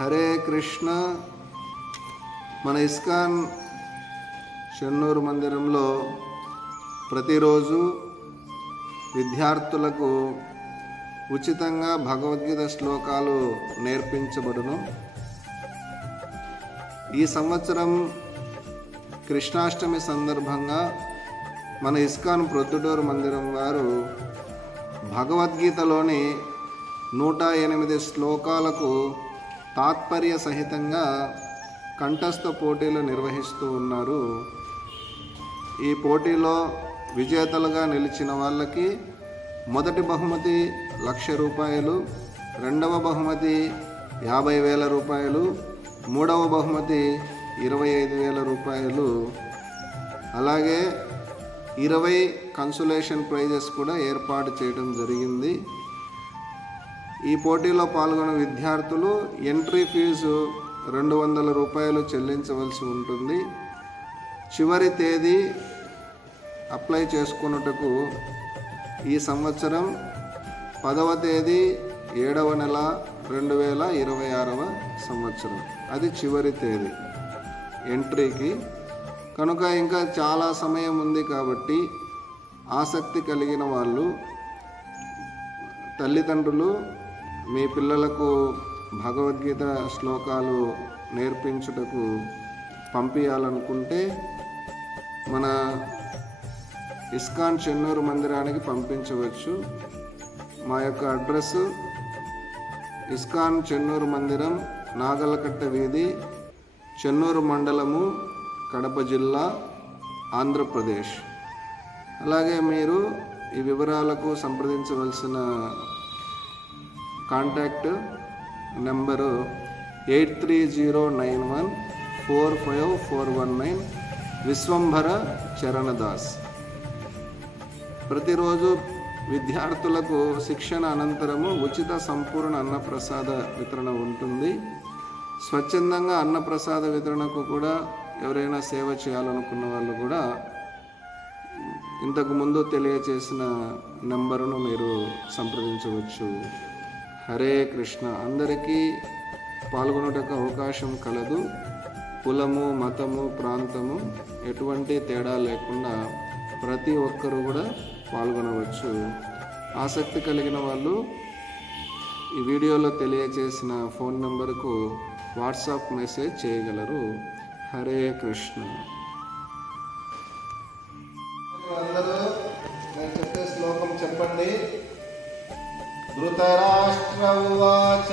హరే కృష్ణ. మన ఇస్కాన్ చెన్నూరు మందిరంలో ప్రతిరోజు విద్యార్థులకు ఉచితంగా భగవద్గీత శ్లోకాలు నేర్పించబడును. ఈ సంవత్సరం కృష్ణాష్టమి సందర్భంగా మన ఇస్కాన్ ప్రొద్దుటూరు మందిరం వారు భగవద్గీతలోని 108 శ్లోకాలకు తాత్పర్య సహితంగా కంఠస్థ పోటీలు నిర్వహిస్తూ ఉన్నారు. ఈ పోటీలో విజేతలుగా నిలిచిన వాళ్ళకి మొదటి బహుమతి 1,00,000 రూపాయలు, రెండవ బహుమతి 50,000 రూపాయలు, మూడవ బహుమతి 25,000 రూపాయలు, అలాగే 20 కన్సులేషన్ ప్రైజెస్ కూడా ఏర్పాటు చేయడం జరిగింది. ఈ పోటీలో పాల్గొన్న విద్యార్థులు ఎంట్రీ ఫీజు 200 రూపాయలు చెల్లించవలసి ఉంటుంది. చివరి తేదీ అప్లై చేసుకున్నటకు ఈ సంవత్సరం 10వ తేదీ 7వ నెల 2026వ సంవత్సరం, అది చివరి తేదీ ఎంట్రీకి. కనుక ఇంకా చాలా సమయం ఉంది కాబట్టి ఆసక్తి కలిగిన వాళ్ళు, తల్లిదండ్రులు మీ పిల్లలకు భగవద్గీత శ్లోకాలు నేర్పించుటకు పంపించాలనుకుంటే మన ఇస్కాన్ చెన్నూరు మందిరానికి పంపించవచ్చు. మా యొక్క అడ్రస్ ఇస్కాన్ చెన్నూరు మందిరం, నాగలకట్ట వీధి, చెన్నూరు మండలము, కడప జిల్లా, ఆంధ్రప్రదేశ్. అలాగే మీరు ఈ వివరాలకు సంప్రదించవలసిన కాంటాక్ట్ నెంబరు 8309145419 విశ్వంభర చరణదాస్. ప్రతిరోజు విద్యార్థులకు శిక్షణ అనంతరము ఉచిత సంపూర్ణ అన్నప్రసాద వితరణ ఉంటుంది. స్వచ్ఛందంగా అన్నప్రసాద వితరణకు కూడా ఎవరైనా సేవ చేయాలనుకున్న వాళ్ళు కూడా ఇంతకు ముందు తెలియచేసిన నెంబరును మీరు సంప్రదించవచ్చు. హరే కృష్ణ. అందరికీ పాల్గొనటకు అవకాశం కలదు. కులము, మతము, ప్రాంతము ఎటువంటి తేడా లేకుండా ప్రతి ఒక్కరూ కూడా పాల్గొనవచ్చు. ఆసక్తి కలిగిన వాళ్ళు ఈ వీడియోలో తెలియచేసిన ఫోన్ నెంబర్కు వాట్సాప్ మెసేజ్ చేయగలరు. హరే కృష్ణ. అందరూ నేను చెప్పే శ్లోకం చెప్పండి. ధృతరాష్ట్ర ఉవాచ